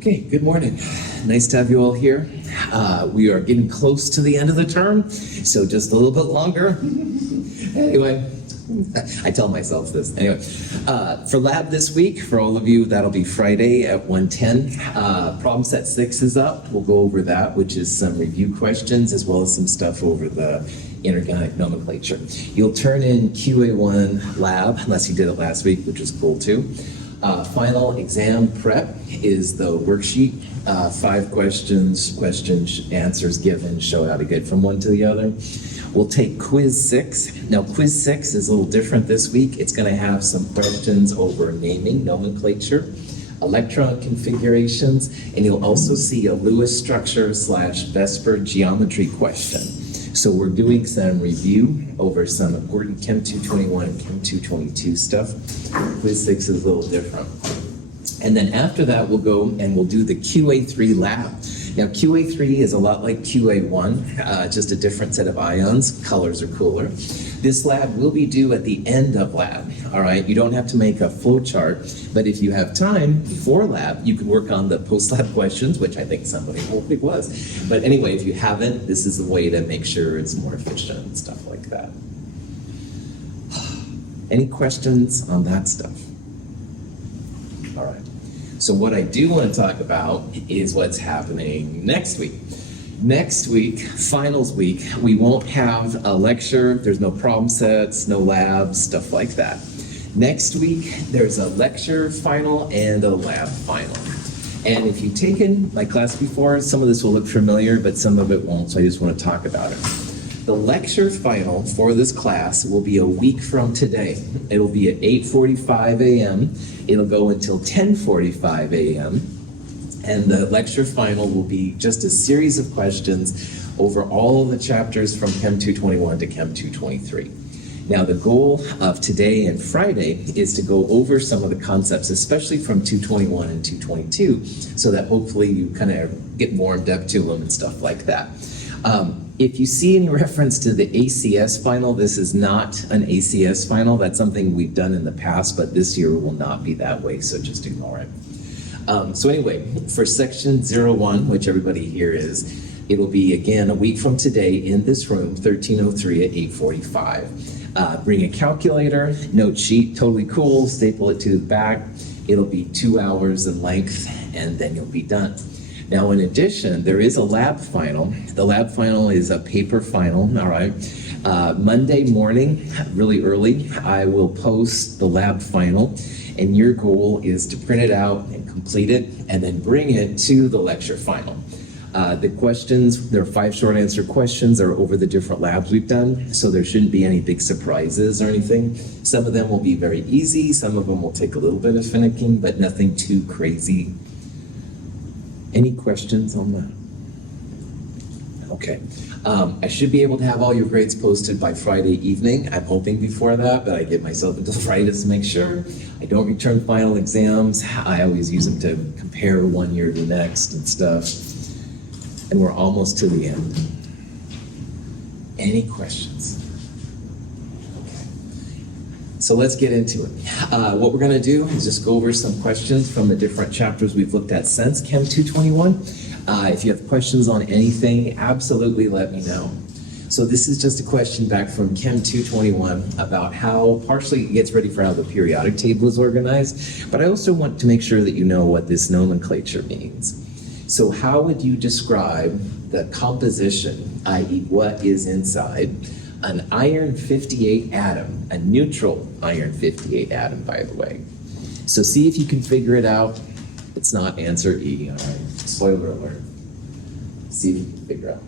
Okay, good morning. Nice to have you all here. We are getting close to the end of the term, so just a little bit longer. Anyway, I tell myself this. Anyway, for lab this week, for all of you, that'll be Friday at 1:10. Problem set 6 is up. We'll go over that, which is some review questions as well as some stuff over the inorganic nomenclature. You'll turn in QA1 lab, unless you did it last week, which is cool too. Final exam prep is the worksheet. 5 questions, answers given, show how to get from one to the other. We'll take quiz 6. Now quiz 6 is a little different this week. It's going to have some questions over naming, nomenclature, electron configurations, and you'll also see a Lewis structure / Vesper geometry question. So we're doing some review over some important Chem 221 and Chem 222 stuff. Quiz 6 is a little different. And then after that, we'll go and we'll do the QA3 lab. Now, QA3 is a lot like QA1, just a different set of ions. Colors are cooler. This lab will be due at the end of lab, all right? You don't have to make a flow chart, but if you have time before lab, you can work on the post-lab questions, which I think somebody hopefully was. But anyway, if you haven't, this is a way to make sure it's more efficient and stuff like that. Any questions on that stuff? All right. So what I do want to talk about is what's happening next week. Next week, finals week, we won't have a lecture. There's no problem sets, no labs, stuff like that. Next week, there's a lecture final and a lab final. And if you've taken my class before, some of this will look familiar, but some of it won't, so I just want to talk about it. The lecture final for this class will be a week from today. It'll be at 8:45 a.m. It'll go until 10:45 a.m. And the lecture final will be just a series of questions over all the chapters from Chem 221 to Chem 223. Now, the goal of today and Friday is to go over some of the concepts, especially from 221 and 222, so that hopefully you kind of get warmed up to them and stuff like that. If you see any reference to the ACS final, this is not an ACS final. That's something we've done in the past, but this year will not be that way, so just ignore it. So anyway, for section 01, which everybody here is, it'll be again a week from today in this room, 1303 at 8:45. Bring a calculator, note sheet, totally cool, staple it to the back. It'll be 2 hours in length, and then you'll be done. Now, in addition, there is a lab final. The lab final is a paper final, all right? Monday morning, really early, I will post the lab final, and your goal is to print it out and complete it, and then bring it to the lecture final. The questions, there are 5 short answer questions that are over the different labs we've done, so there shouldn't be any big surprises or anything. Some of them will be very easy, some of them will take a little bit of finicking, but nothing too crazy. Any questions on that? Okay. I should be able to have all your grades posted by Friday evening. I'm hoping before that, but I give myself until Friday just to make sure. I don't return final exams. I always use them to compare one year to the next and stuff. And we're almost to the end. Any questions? So let's get into it. What we're going to do is just go over some questions from the different chapters we've looked at since Chem 221. If you have questions on anything, absolutely let me know. So this is just a question back from Chem 221 about how, partially it gets ready for how the periodic table is organized, but I also want to make sure that you know what this nomenclature means. So how would you describe the composition, i.e. what is inside, an iron 58 atom, a neutral iron 58 atom, by the way. So see if you can figure it out. It's not answer E, all right? Spoiler alert. See if you can figure out.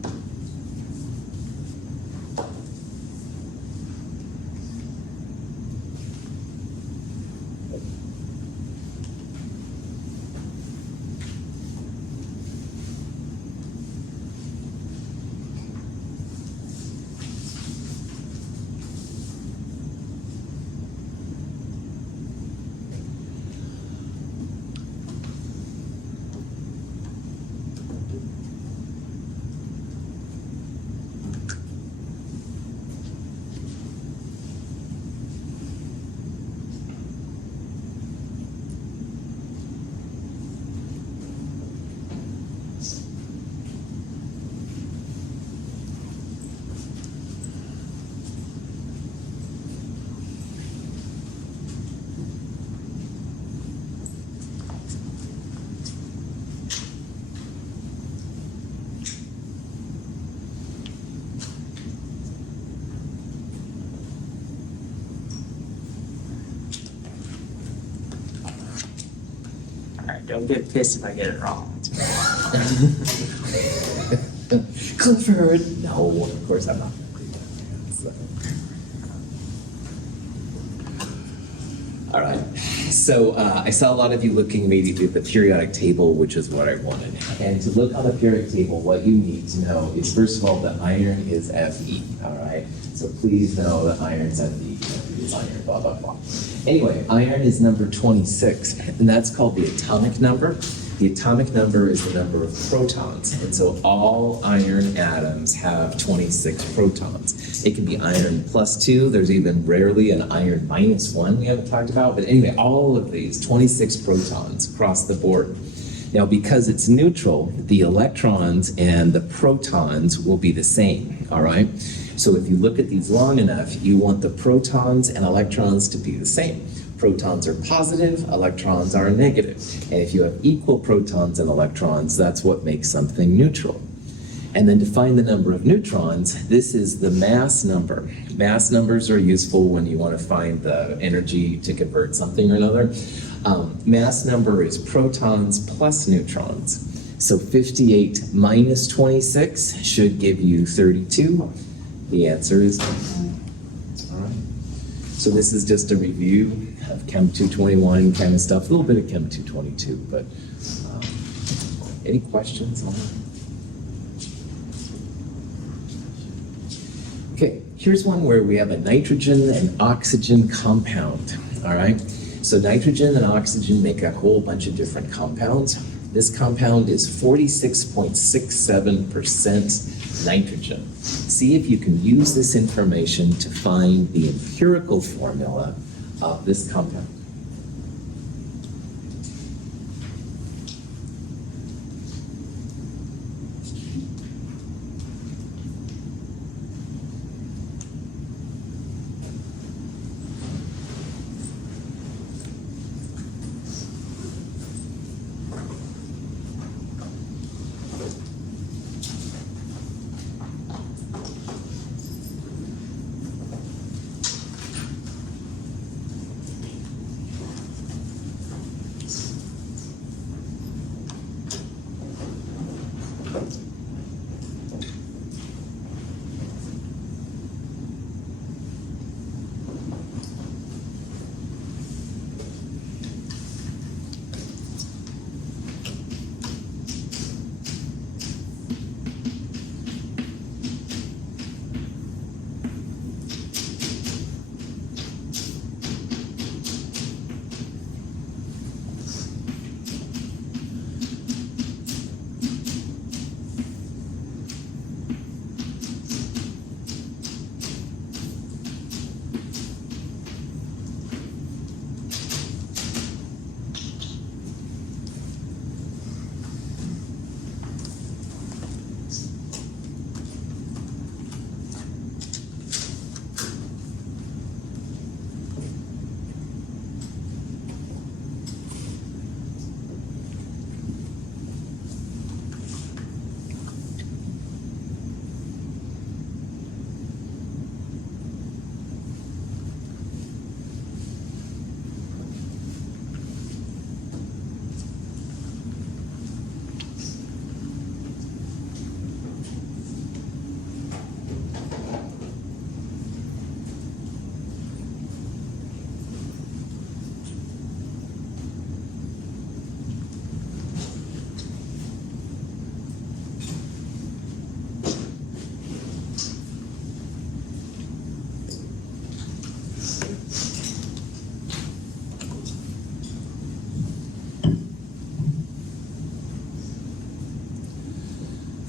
Don't get pissed if I get it wrong. Clifford! No, of course I'm not gonna do that. So. All right, so I saw a lot of you looking maybe through the periodic table, which is what I wanted. And to look on the periodic table, what you need to know is, first of all, that iron is Fe, all right? So please know that iron's Fe, is iron, blah, blah, blah. Anyway, iron is number 26, and that's called the atomic number. The atomic number is the number of protons, and so all iron atoms have 26 protons. It can be iron plus 2, there's even rarely an iron minus 1 we haven't talked about, but anyway, all of these, 26 protons across the board. Now, because it's neutral, the electrons and the protons will be the same, all right? So if you look at these long enough, you want the protons and electrons to be the same. Protons are positive, electrons are negative. And if you have equal protons and electrons, that's what makes something neutral. And then to find the number of neutrons, this is the mass number. Mass numbers are useful when you want to find the energy to convert something or another. Mass number is protons plus neutrons. So 58 minus 26 should give you 32. The answer is 1. All right. So this is just a review of Chem 221 kind of stuff, a little bit of Chem 222, but any questions on that? Okay, here's one where we have a nitrogen and oxygen compound, all right? So nitrogen and oxygen make a whole bunch of different compounds. This compound is 46.67% nitrogen. See if you can use this information to find the empirical formula of this compound.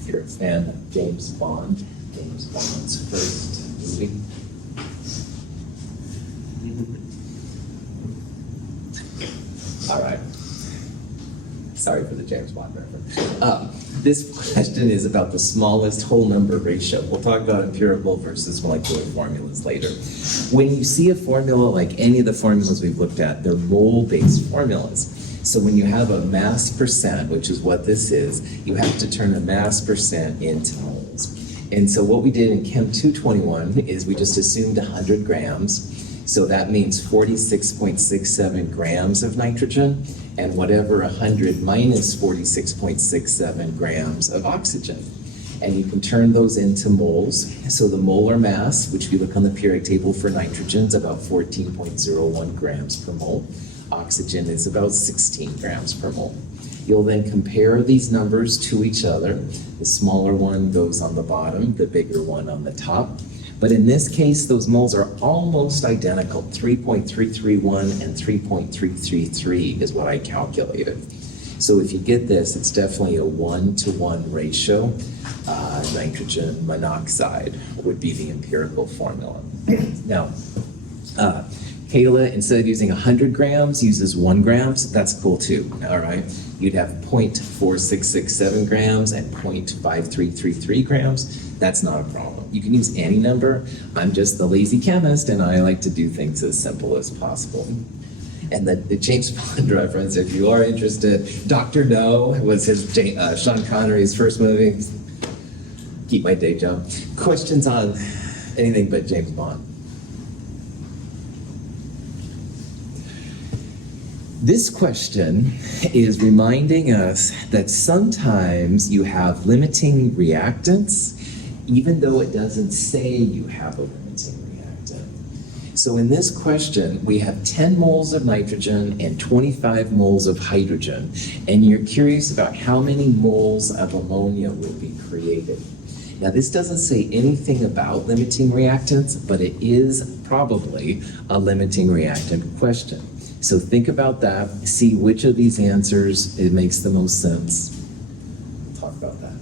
You're a fan of James Bond, James Bond's first movie. All right. Sorry for the James Bond reference. This question is about the smallest whole number ratio. We'll talk about empirical versus molecular formulas later. When you see a formula like any of the formulas we've looked at, they're mole-based formulas. So when you have a mass percent, which is what this is, you have to turn a mass percent into moles. And so what we did in Chem 221 is we just assumed 100 grams. So that means 46.67 grams of nitrogen. and whatever 100 minus 46.67 grams of oxygen. And you can turn those into moles. So the molar mass, which if you look on the periodic table for nitrogen, is about 14.01 grams per mole. Oxygen is about 16 grams per mole. You'll then compare these numbers to each other. The smaller one goes on the bottom, the bigger one on the top. But in this case, those moles are almost identical. 3.331 and 3.333 is what I calculated. So if you get this, it's definitely a 1-to-1 ratio. Nitrogen monoxide would be the empirical formula. Now, Kayla, instead of using 100 grams, uses 1 gram. That's cool too, all right? You'd have 0.4667 grams and 0.5333 grams. That's not a problem. You can use any number. I'm just the lazy chemist, and I like to do things as simple as possible. And the James Bond reference, if you are interested, Dr. No was his Sean Connery's first movie. Keep my day job. Questions on anything but James Bond? This question is reminding us that sometimes you have limiting reactants, even though it doesn't say you have a limiting reactant. So in this question, we have 10 moles of nitrogen and 25 moles of hydrogen, and you're curious about how many moles of ammonia will be created. Now, this doesn't say anything about limiting reactants, but it is probably a limiting reactant question. So think about that, see which of these answers it makes the most sense. Talk about that.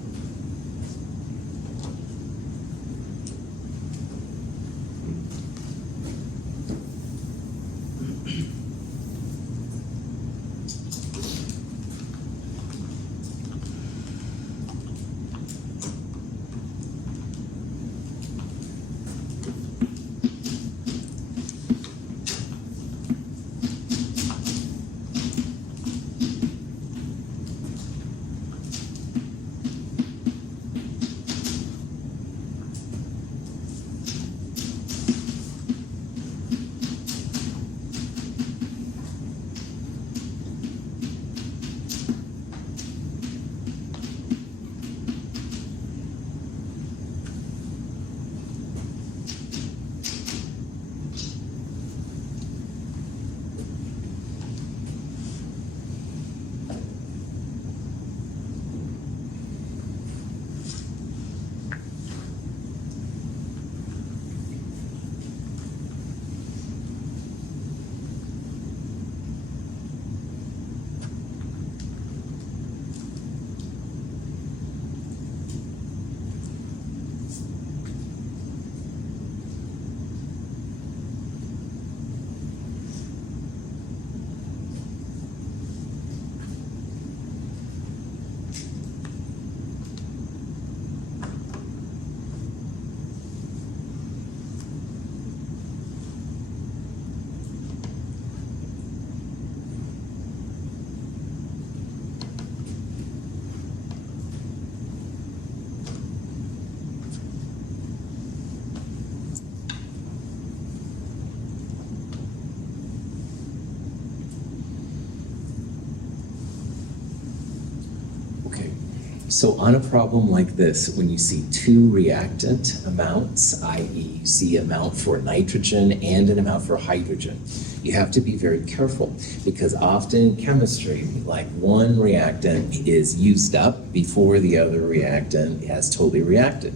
So on a problem like this, when you see two reactant amounts, i.e. you see amount for nitrogen and an amount for hydrogen, you have to be very careful because often in chemistry, like one reactant is used up before the other reactant has totally reacted.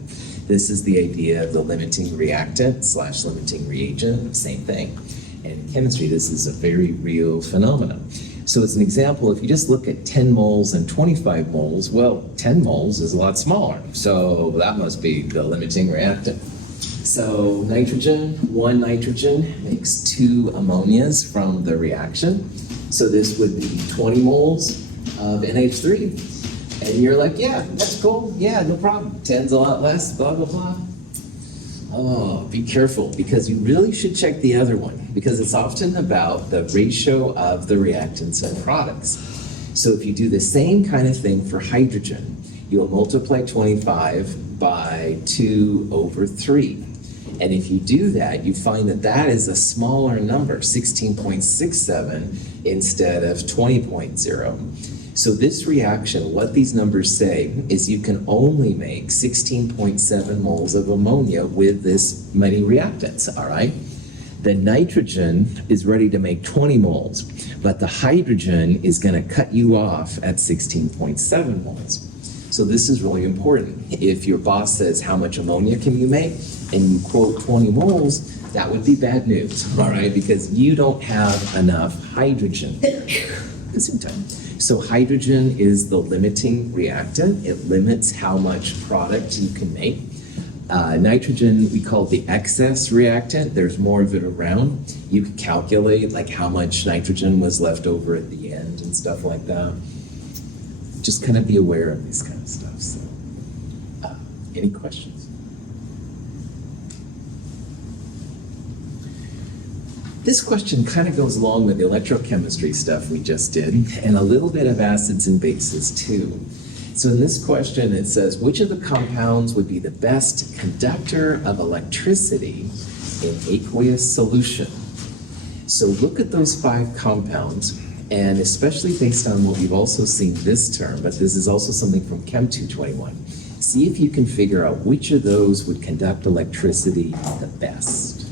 This is the idea of the limiting reactant / limiting reagent, same thing. And in chemistry, this is a very real phenomenon. So as an example, if you just look at 10 moles and 25 moles, well, 10 moles is a lot smaller. So that must be the limiting reactant. So one nitrogen makes 2 ammonias from the reaction. So this would be 20 moles of NH3. And you're like, yeah, that's cool. Yeah, no problem. 10's a lot less, blah, blah, blah. Oh, be careful, because you really should check the other one, because it's often about the ratio of the reactants and products. So if you do the same kind of thing for hydrogen, you'll multiply 25 by 2/3. And if you do that, you find that that is a smaller number, 16.67 instead of 20.0. So this reaction, what these numbers say is you can only make 16.7 moles of ammonia with this many reactants, all right? The nitrogen is ready to make 20 moles, but the hydrogen is going to cut you off at 16.7 moles. So this is really important. If your boss says, how much ammonia can you make? And you quote 20 moles, that would be bad news, all right? Because you don't have enough hydrogen. So hydrogen is the limiting reactant. It limits how much product you can make. Nitrogen, we call the excess reactant. There's more of it around. You can calculate like how much nitrogen was left over at the end and stuff like that. Just kind of be aware of this kind of stuff. So, any questions? This question kind of goes along with the electrochemistry stuff we just did, and a little bit of acids and bases too. So in this question, it says, which of the compounds would be the best conductor of electricity in aqueous solution? So look at those 5 compounds, and especially based on what we've also seen this term, but this is also something from Chem 221. See if you can figure out which of those would conduct electricity the best.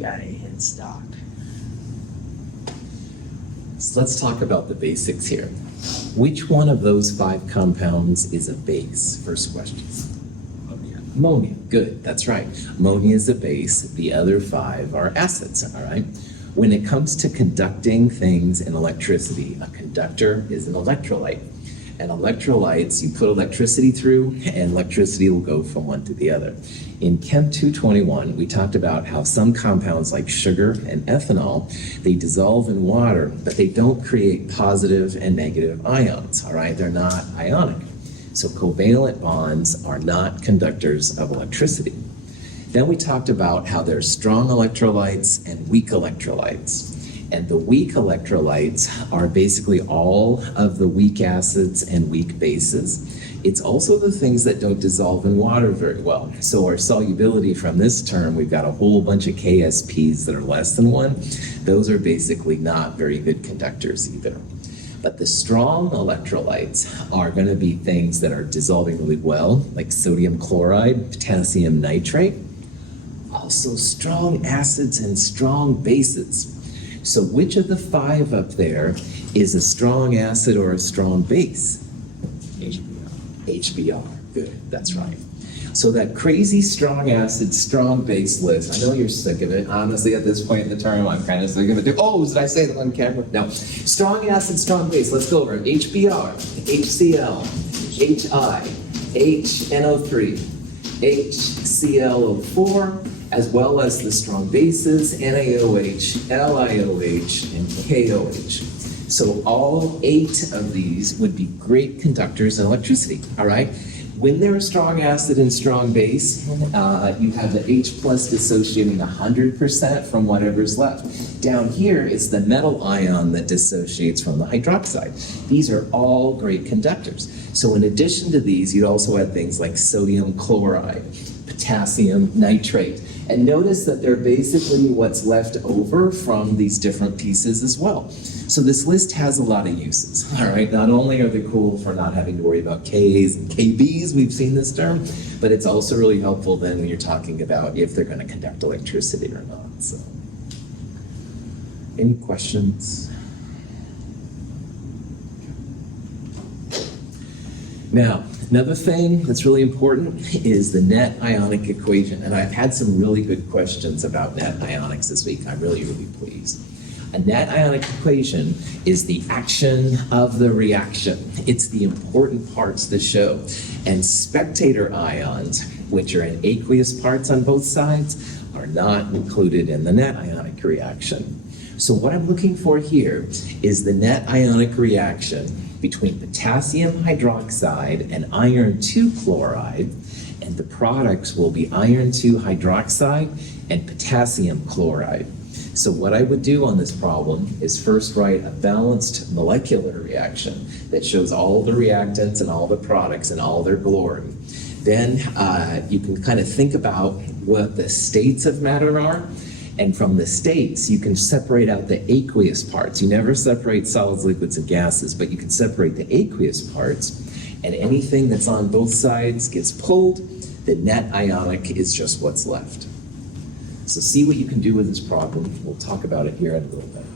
Gotta hit stock. So let's talk about the basics here. Which one of those 5 compounds is a base? First question. Ammonia. Good, that's right. Ammonia is a base. The other 5 are acids, all right? When it comes to conducting things in electricity, a conductor is an electrolyte. And electrolytes, you put electricity through, and electricity will go from one to the other. In Chem 221, we talked about how some compounds like sugar and ethanol, they dissolve in water, but they don't create positive and negative ions, all right? They're not ionic. So covalent bonds are not conductors of electricity. Then we talked about how there's strong electrolytes and weak electrolytes. And the weak electrolytes are basically all of the weak acids and weak bases. It's also the things that don't dissolve in water very well. So our solubility from this term, we've got a whole bunch of KSPs that are less than 1. Those are basically not very good conductors either. But the strong electrolytes are going to be things that are dissolving really well, like sodium chloride, potassium nitrate. Also strong acids and strong bases. So which of the 5 up there is a strong acid or a strong base? HBr. HBr, good, that's right. So that crazy strong acid, strong base list, I know you're sick of it. Honestly, at this point in the term, I'm kind of sick of it. Oh, did I say that on camera? No. Strong acid, strong base, let's go over it. HBr, HCl, HI, HNO3, HClO4, as well as the strong bases, NaOH, LiOH, and KOH. So all 8 of these would be great conductors in electricity, all right? When they're a strong acid and strong base, you have the H plus dissociating 100% from whatever's left. Down here, it's the metal ion that dissociates from the hydroxide. These are all great conductors. So in addition to these, you'd also have things like sodium chloride, potassium nitrate. And notice that they're basically what's left over from these different pieces as well. So this list has a lot of uses, all right? Not only are they cool for not having to worry about Ks and KBs, we've seen this term, but it's also really helpful then when you're talking about if they're going to conduct electricity or not. So, any questions? Now, another thing that's really important is the net ionic equation. And I've had some really good questions about net ionics this week. I'm really, really pleased. A net ionic equation is the action of the reaction. It's the important parts to show. And spectator ions, which are in aqueous parts on both sides, are not included in the net ionic reaction. So what I'm looking for here is the net ionic reaction between potassium hydroxide and iron 2 chloride, and the products will be iron 2 hydroxide and potassium chloride. So what I would do on this problem is first write a balanced molecular reaction that shows all the reactants and all the products in all their glory. Then you can kind of think about what the states of matter are. And from the states, you can separate out the aqueous parts. You never separate solids, liquids, and gases, but you can separate the aqueous parts. And anything that's on both sides gets pulled. The net ionic is just what's left. So see what you can do with this problem. We'll talk about it here in a little bit.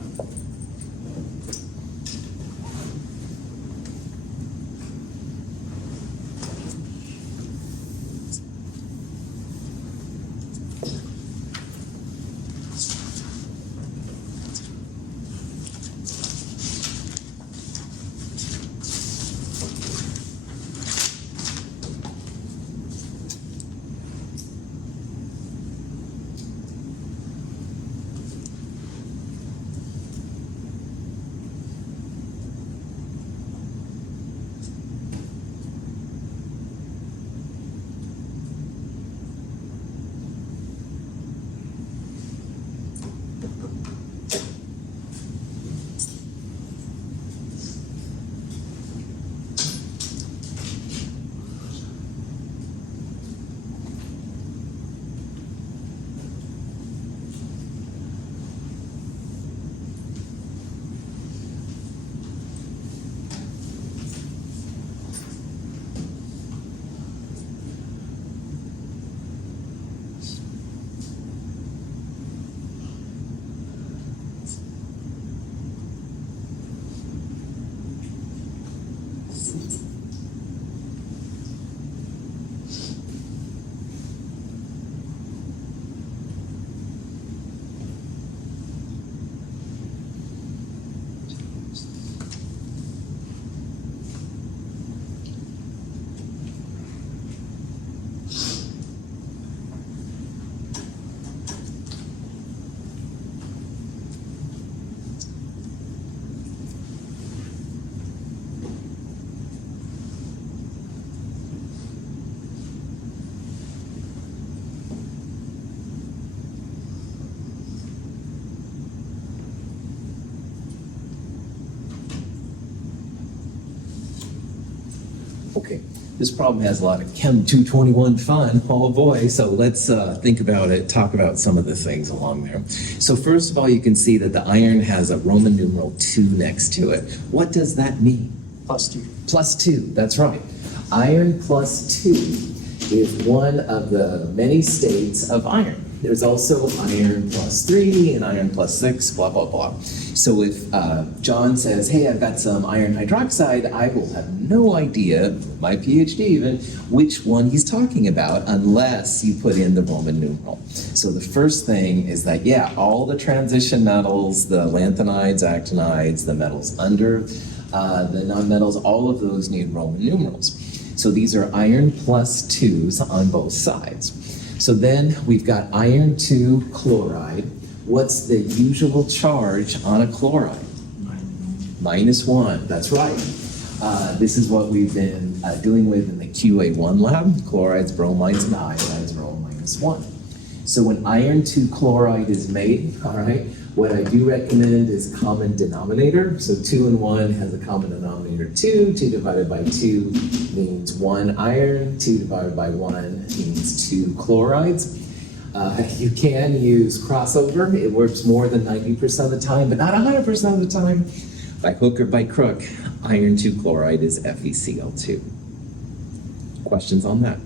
Okay, this problem has a lot of Chem 221 fun, oh boy, so let's think about it, talk about some of the things along there. So first of all, you can see that the iron has a Roman numeral 2 next to it. What does that mean? +2. +2, that's right. Iron +2 is one of the many states of iron. There's also iron +3 and iron +6, blah, blah, blah. So if John says, hey, I've got some iron hydroxide, I will have no idea, my PhD even, which one he's talking about unless you put in the Roman numeral. So the first thing is that, yeah, all the transition metals, the lanthanides, actinides, the metals under the nonmetals, all of those need Roman numerals. So these are iron +2s on both sides. So then we've got iron 2 chloride. What's the usual charge on a chloride? -1, that's right. This is what we've been dealing with in the QA1 lab. Chlorides, bromides, and iodides are all -1. So when iron 2 chloride is made, all right, What I do recommend is common denominator. So 2 and 1 has a common denominator 2. 2 divided by 2 means 1 iron. 2 divided by 1 means 2 chlorides. You can use crossover. It works more than 90% of the time, but not 100% of the time. By hook or by crook, iron 2 chloride is FeCl2. Questions on that?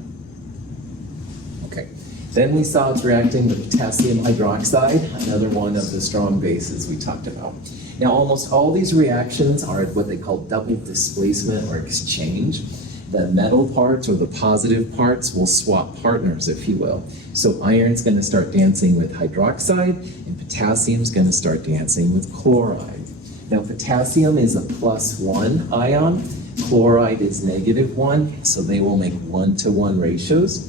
Okay. Then we saw it's reacting with potassium hydroxide, another one of the strong bases we talked about. Now, almost all these reactions are what they call double displacement or exchange. The metal parts or the positive parts will swap partners, if you will. So iron's going to start dancing with hydroxide, and potassium's going to start dancing with chloride. Now, potassium is a +1 ion, chloride is -1, so they will make 1-to-1 ratios.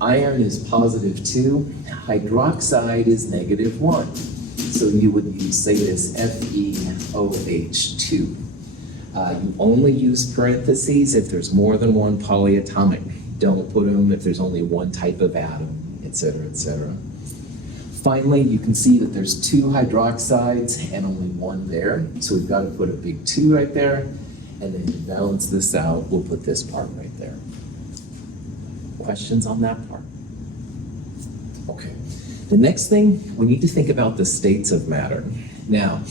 Iron is +2, hydroxide is -1. So you would use, say this, FeOH2. You only use parentheses if there's more than one polyatomic. Don't put them if there's only one type of atom, etc., etc. Finally, you can see that there's 2 hydroxides and only 1 there. So we've got to put a big 2 right there. And then to balance this out, we'll put this part right there. Questions on that part? Okay. The next thing, we need to think about the states of matter. Now,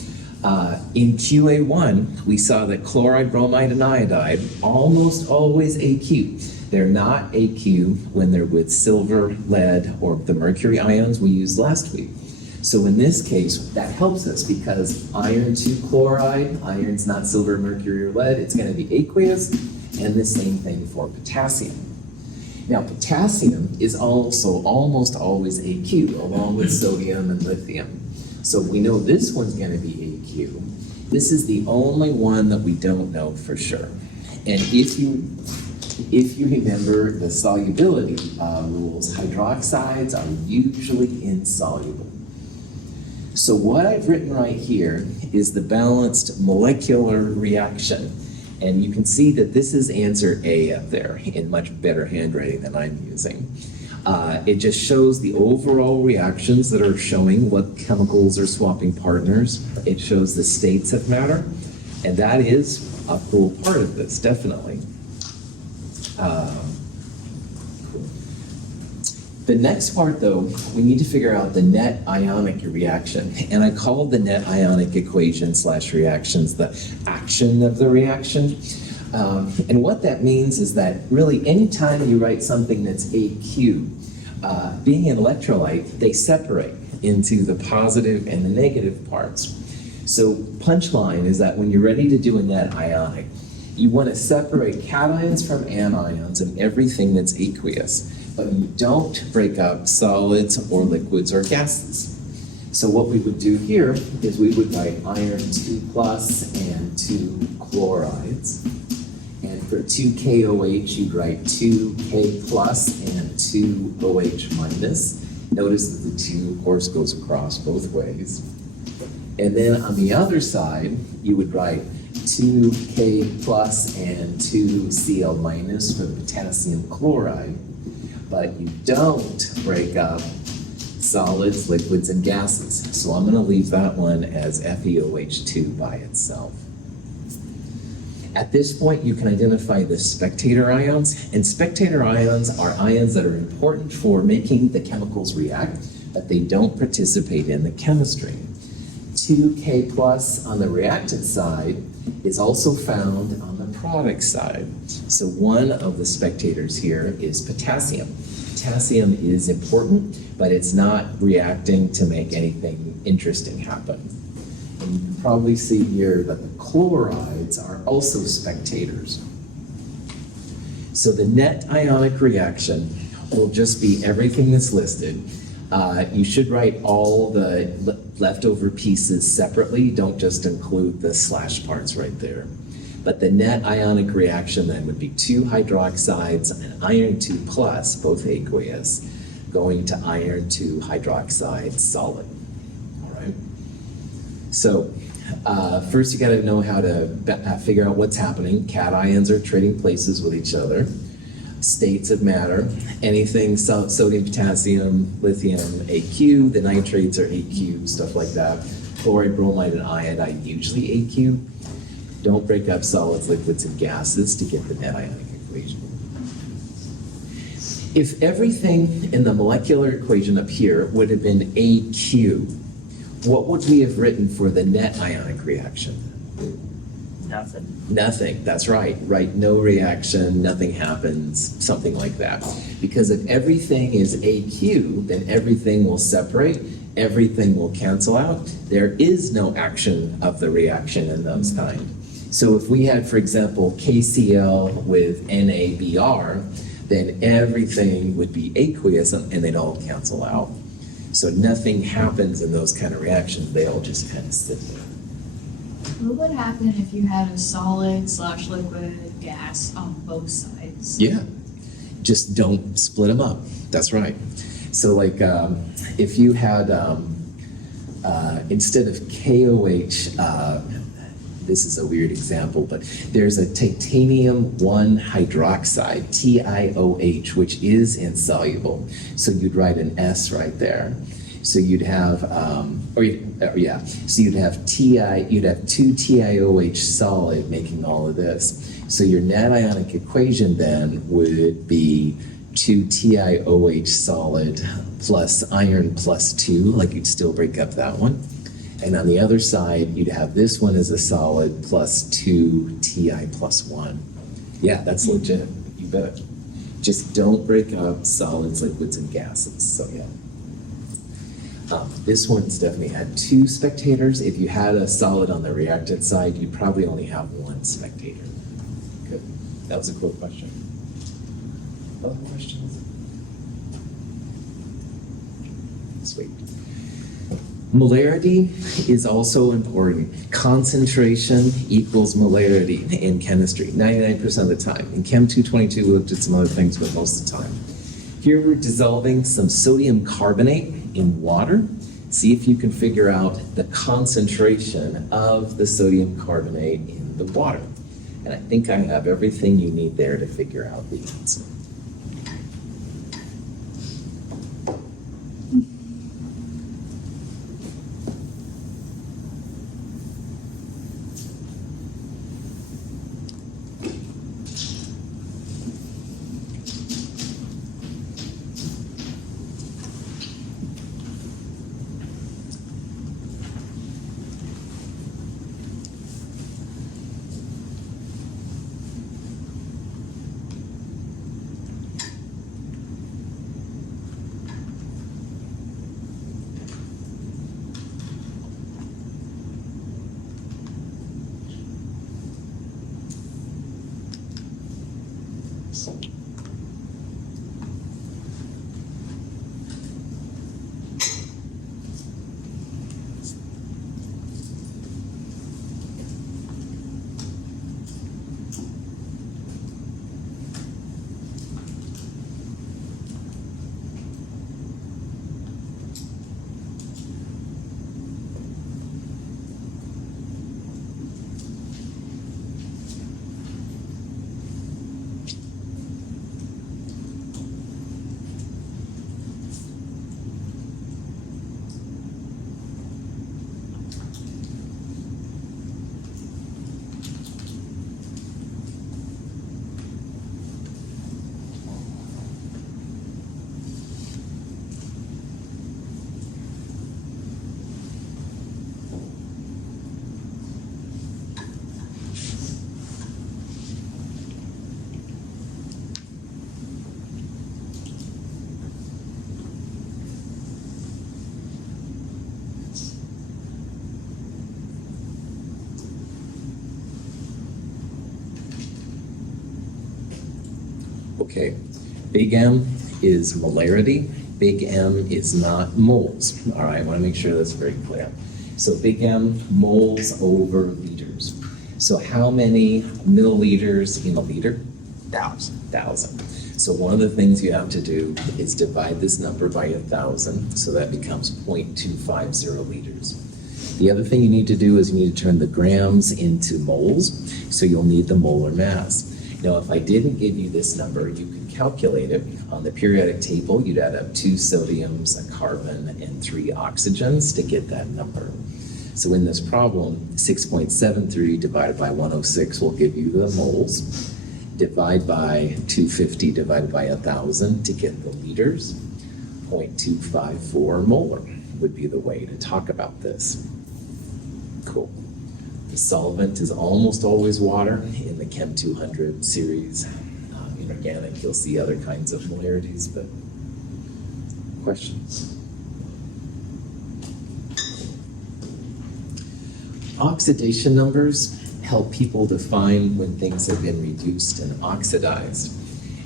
in QA1, we saw that chloride, bromide, and iodide almost always AQ. They're not AQ when they're with silver, lead, or the mercury ions we used last week. So in this case, that helps us because iron 2 chloride, iron's not silver, mercury, or lead, it's going to be aqueous, and the same thing for potassium. Now, potassium is also almost always AQ, along with sodium and lithium. So we know this one's going to be AQ. This is the only one that we don't know for sure. And if you remember the solubility rules, hydroxides are usually insoluble. So what I've written right here is the balanced molecular reaction. And you can see that this is answer A up there in much better handwriting than I'm using. It just shows the overall reactions that are showing what chemicals are swapping partners. It shows the states of matter, and that is a cool part of this, definitely. The next part, though, we need to figure out the net ionic reaction. And I call the net ionic equation / reactions the action of the reaction. And what that means is that really anytime you write something that's AQ, being an electrolyte, they separate into the positive and the negative parts. So punchline is that when you're ready to do a net ionic, you want to separate cations from anions and everything that's aqueous, but you don't break up solids or liquids or gases. So what we would do here is we would write iron 2 plus and 2 chlorides. And for 2KOH, you'd write 2K plus and 2OH minus. Notice that the 2, of course, goes across both ways. And then on the other side, you would write 2K plus and 2Cl minus for the potassium chloride. But you don't break up solids, liquids, and gases. So I'm going to leave that one as FeOH2 by itself. At this point, you can identify the spectator ions, and spectator ions are ions that are important for making the chemicals react, but they don't participate in the chemistry. 2K plus on the reactant side is also found on the product side. So one of the spectators here is potassium. Potassium is important, but it's not reacting to make anything interesting happen. And you can probably see here that the chlorides are also spectators. So the net ionic reaction will just be everything that's listed. You should write all the leftover pieces separately. Don't just include the slash parts right there. But the net ionic reaction then would be 2 hydroxides and iron 2 plus, both aqueous, going to iron 2 hydroxide solid. All right. So first you got to know how to figure out what's happening. Cations are trading places with each other. states of matter. Anything sodium, potassium, lithium, AQ, the nitrates are AQ, stuff like that. Chloride, bromide, and iodide, usually AQ. Don't break up solids, liquids, and gases to get the net ionic equation. If everything in the molecular equation up here would have been AQ, what would we have written for the net ionic reaction? Nothing. Nothing, that's right, no reaction, nothing happens, something like that. Because if everything is AQ, then everything will separate, everything will cancel out. There is no action of the reaction in those kind. So if we had, for example, KCl with NaBr, then everything would be aqueous and they'd all cancel out. So nothing happens in those kind of reactions, they all just kind of sit there. What would happen if you had a solid/liquid gas on both sides? Yeah, just don't split them up. That's right. So like if you had, instead of KOH, this is a weird example, but there's a titanium 1 hydroxide, TiOH, which is insoluble. So you'd write an S right there. So you'd have, so you'd have you'd have 2 TiOH solid making all of this. So your net ionic equation then would be 2 TiOH solid plus iron plus 2, like you'd still break up that one. And on the other side, you'd have this one as a solid plus 2 Ti plus 1. Yeah, that's legit. You bet. Just don't break up solids, liquids, and gases. So yeah. This one's definitely had 2 spectators. If you had a solid on the reactant side, you'd probably only have 1 spectator. Good. That was a cool question. Other questions? Sweet. Molarity is also important. Concentration equals molarity in chemistry, 99% of the time. In Chem 222, we looked at some other things, but most of the time. Here we're dissolving some sodium carbonate in water. See if you can figure out the concentration of the sodium carbonate in the water. And I think I have everything you need there to figure out the answer. Okay, big M is molarity, big M is not moles. All right, I want to make sure that's very clear. So big M, moles over liters. So how many milliliters in a liter? 1,000. So one of the things you have to do is divide this number by 1,000, so that becomes 0.250 liters. The other thing you need to do is you need to turn the grams into moles, so you'll need the molar mass. Now, if I didn't give you this number, you could calculate it, on the periodic table, you'd add up 2 sodiums, a carbon, and 3 oxygens to get that number. So in this problem, 6.73 divided by 106 will give you the moles. Divide by 250 divided by 1,000 to get the liters. 0.254 molar would be the way to talk about this. Cool. The solvent is almost always water in the Chem 200 series. In organic, you'll see other kinds of molarities, but questions? Oxidation numbers help people define when things have been reduced and oxidized.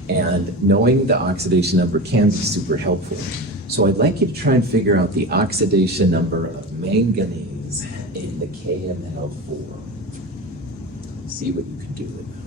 And knowing the oxidation number can be super helpful. So I'd like you to try and figure out the oxidation number of manganese in the KMnO4. See what you can do with that.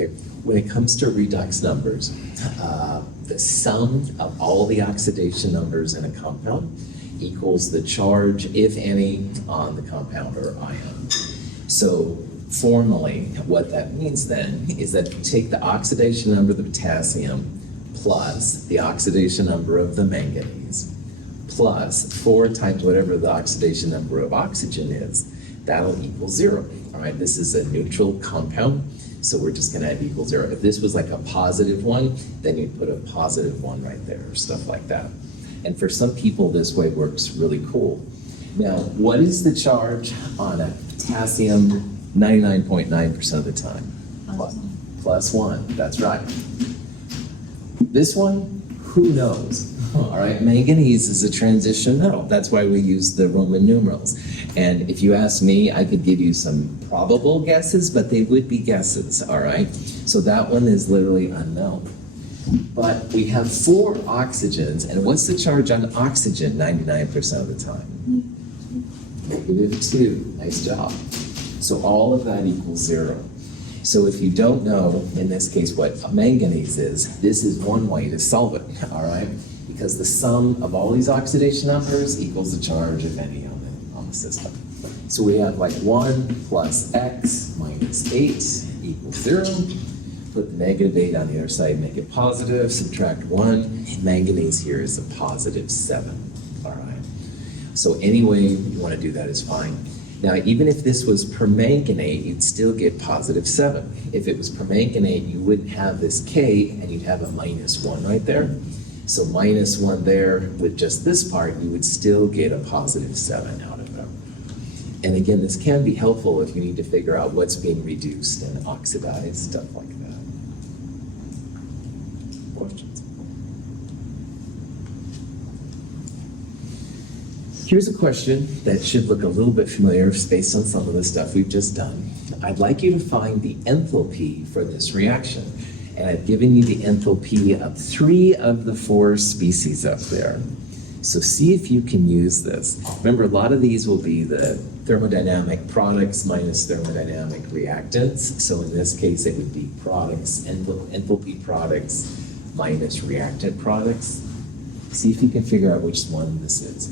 Okay, when it comes to redox numbers, the sum of all the oxidation numbers in a compound equals the charge, if any, on the compound or ion. So formally, what that means then is that if you take the oxidation number of the potassium plus the oxidation number of the manganese plus 4 times whatever the oxidation number of oxygen is, that'll equal 0. All right, this is a neutral compound. So we're just gonna add equal 0. If this was like a positive one, then you'd put a positive 1 right there, or stuff like that. And for some people, this way works really cool. Now, what is the charge on a potassium 99.9% of the time? Plus 1, that's right. This one, who knows? All right, manganese is a transition metal. That's why we use the Roman numerals. And if you ask me, I could give you some probable guesses, but they would be guesses, all right? So that one is literally unknown. But we have 4 oxygens, and what's the charge on oxygen 99% of the time? -2, nice job. So all of that equals 0. So if you don't know, in this case, what manganese is, this is one way to solve it, all right? Because the sum of all these oxidation numbers equals the charge, if any, on the system. So we have like 1 plus x minus 8 equals 0. Put the negative 8 on the other side, make it positive, subtract 1. Manganese here is a positive 7, all right? So any way you want to do that is fine. Now, even if this was permanganate, you'd still get positive 7. If it was permanganate, you wouldn't have this K, and you'd have a -1 right there. So -1 there, with just this part, you would still get a positive 7 out of it. And again, this can be helpful if you need to figure out what's being reduced and oxidized, stuff like that. Questions? Here's a question that should look a little bit familiar based on some of the stuff we've just done. I'd like you to find the enthalpy for this reaction. And I've given you the enthalpy of 3 of the 4 species up there. So see if you can use this. Remember, a lot of these will be the thermodynamic products minus thermodynamic reactants. So in this case, it would be products, enthalpy products minus reactant products. See if you can figure out which one this is.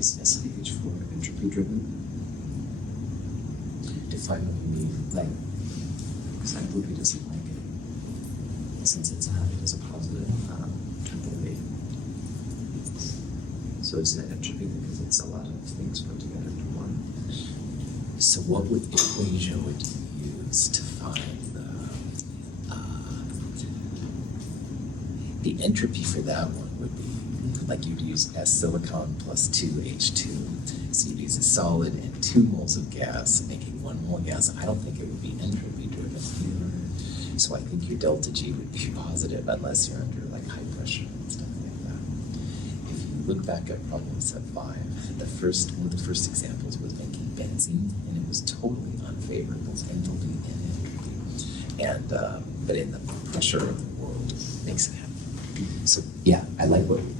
Is SiH4 entropy driven? Define what you mean, like, because I believe he doesn't like it, since it's added as a positive triple. So it's an entropy because it's a lot of things put together into one. So what would equation would you use to find the entropy for that one would be, like you'd use S silicon plus 2H2. So you'd use a solid and 2 moles of gas, making 1 mole of gas. I don't think it would be entropy driven either. So I think your delta G would be positive unless you're under like high pressure and stuff like that. If you look back at problem set 5, one of the first examples was making benzene, and it was totally unfavorable enthalpy and entropy. And but in the pressure of the world, it makes it happen. So yeah, I like what you're doing.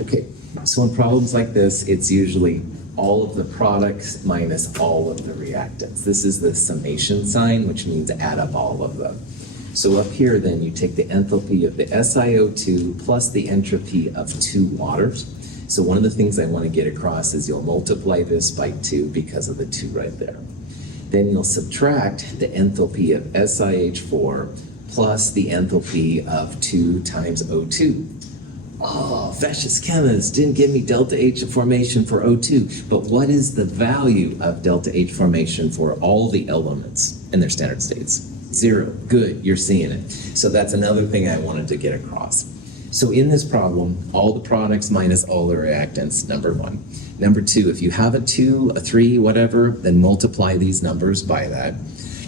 Okay, so in problems like this, it's usually all of the products minus all of the reactants. This is the summation sign, which means add up all of them. So up here, then, you take the enthalpy of the SiO2 plus the entropy of 2 waters. So one of the things I want to get across is you'll multiply this by 2 because of the 2 right there. Then you'll subtract the enthalpy of SiH4 plus the enthalpy of 2 times O2. Oh, Vicious chemist didn't give me delta H formation for O2, but what is the value of delta H formation for all the elements in their standard states? 0. Good, you're seeing it. So that's another thing I wanted to get across. So in this problem, all the products minus all the reactants, number 1. Number 2, if you have a 2, a 3, whatever, then multiply these numbers by that.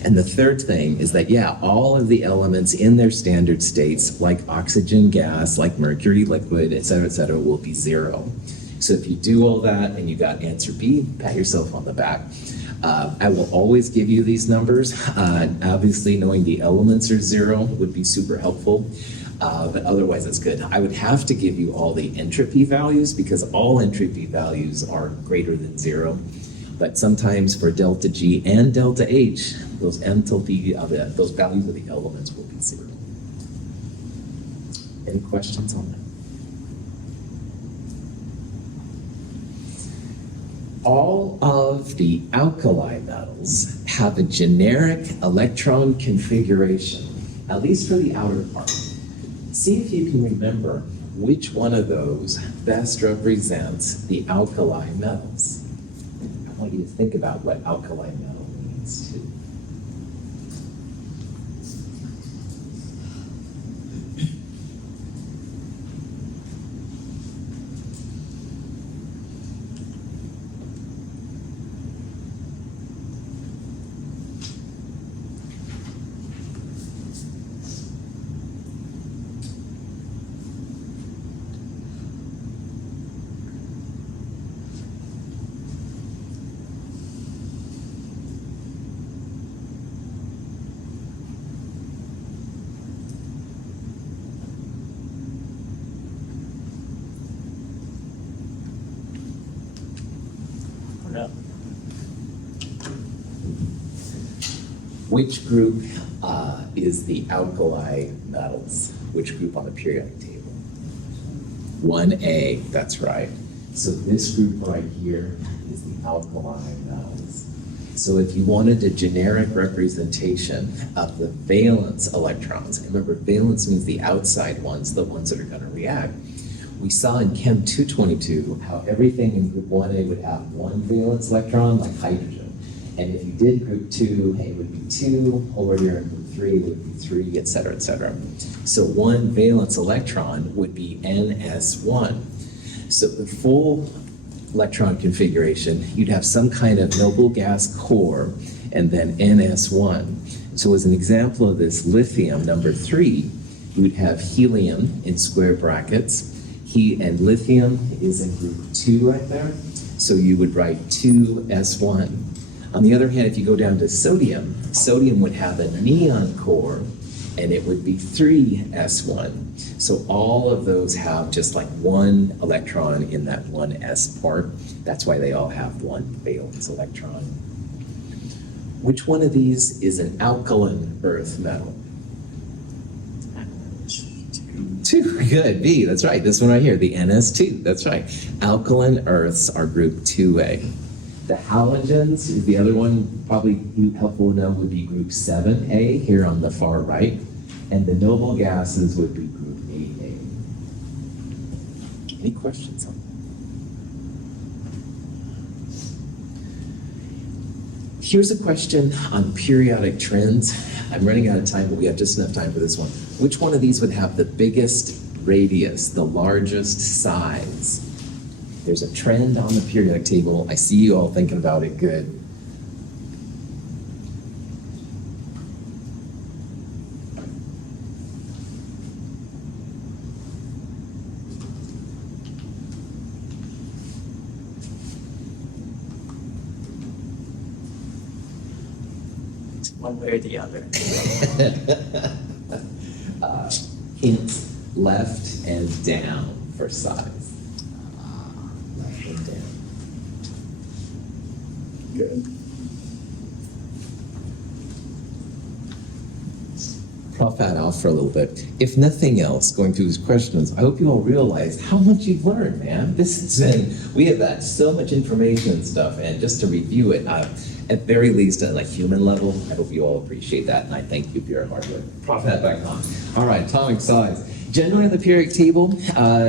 And the third thing is that, yeah, all of the elements in their standard states, like oxygen gas, like mercury liquid, et cetera, will be 0. So if you do all that and you got answer B, pat yourself on the back. I will always give you these numbers. Obviously, knowing the elements are 0 would be super helpful. But otherwise, it's good. I would have to give you all the entropy values because all entropy values are greater than 0. But sometimes for delta G and delta H, those enthalpy, those values of the elements will be 0. Any questions on that? All of the alkali metals have a generic electron configuration, at least for the outer part. See if you can remember which one of those best represents the alkali metals. I want you to think about what alkali metal means too. No. Which group is the alkali metals? Which group on the periodic table? 1A, that's right. So this group right here is the alkali metals. So if you wanted a generic representation of the valence electrons, remember valence means the outside ones, the ones that are going to react. We saw in Chem 222 how everything in group 1A would have 1 valence electron, like hydrogen. And if you did group 2, it would be 2, over here in group 3 would be 3, et cetera, et cetera. So 1 valence electron would be NS1. So the full electron configuration, you'd have some kind of noble gas core and then NS1. So as an example of this lithium, number 3, you would have helium in square brackets. And lithium is in group 2 right there. So you would write 2S1. On the other hand, if you go down to sodium, sodium would have a neon core and it would be 3S1. So all of those have just like 1 electron in that 1s part. That's why they all have 1 valence electron. Which one of these is an alkaline earth metal? 2. NS2, good. B, that's right. This one right here, the NS2, that's right. Alkaline earths are group 2A. The halogens is the other one, probably helpful to know, would be group 7A here on the far right. And the noble gases would be group 8A. Any questions on that? Here's a question on periodic trends. I'm running out of time, but we have just enough time for this one. Which one of these would have the biggest radius, the largest size? There's a trend on the periodic table. I see you all thinking about it. Good. One way or the other. Hint left and down for size. Left and down. Good. Prof that off for a little bit. If nothing else, going through these questions, I hope you all realize how much you've learned, man. This has been, we have had so much information and stuff, and just to review it, at very least at a human level, I hope you all appreciate that, and I thank you for your hard work. Prof that back on. All right, atomic size. Generally on the periodic table,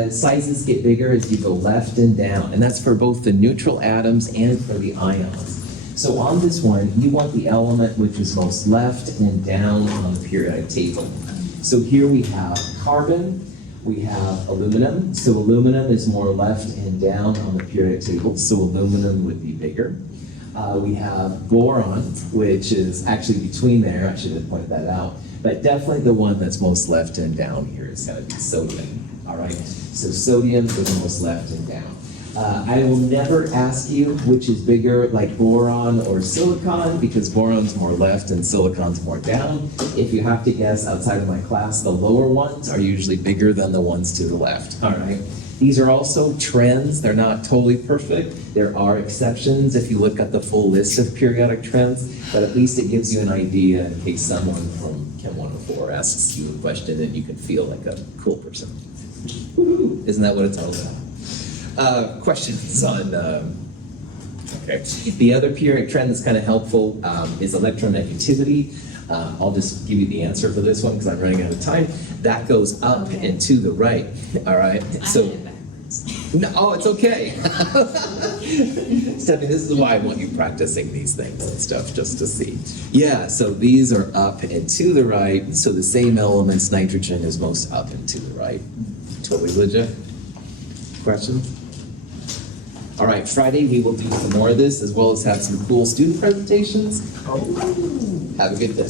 sizes get bigger as you go left and down, and that's for both the neutral atoms and for the ions. So on this one, you want the element which is most left and down on the periodic table. So here we have carbon, we have aluminum. So aluminum is more left and down on the periodic table, so aluminum would be bigger. We have boron, which is actually between there. I should have pointed that out. But definitely the one that's most left and down here is going to be sodium. All right? So sodium is the most left and down. I will never ask you which is bigger, like boron or silicon, because boron's more left and silicon's more down. If you have to guess outside of my class, the lower ones are usually bigger than the ones to the left. All right? These are also trends. They're not totally perfect. There are exceptions if you look at the full list of periodic trends, but at least it gives you an idea in case someone from Chem 104 asks you a question and you can feel like a cool person. Woo-hoo. Isn't that what it's all about? Questions on, okay. The other periodic trend that's kind of helpful is electronegativity. I'll just give you the answer for this one because I'm running out of time. That goes up and to the right, all right? I did it backwards. No, oh, it's okay. Stephanie, this is why I want you practicing these things and stuff, just to see. Yeah, so these are up and to the right, so the same elements, nitrogen is most up and to the right. Totally legit? Questions? All right, Friday we will do some more of this, as well as have some cool student presentations. Have a good day.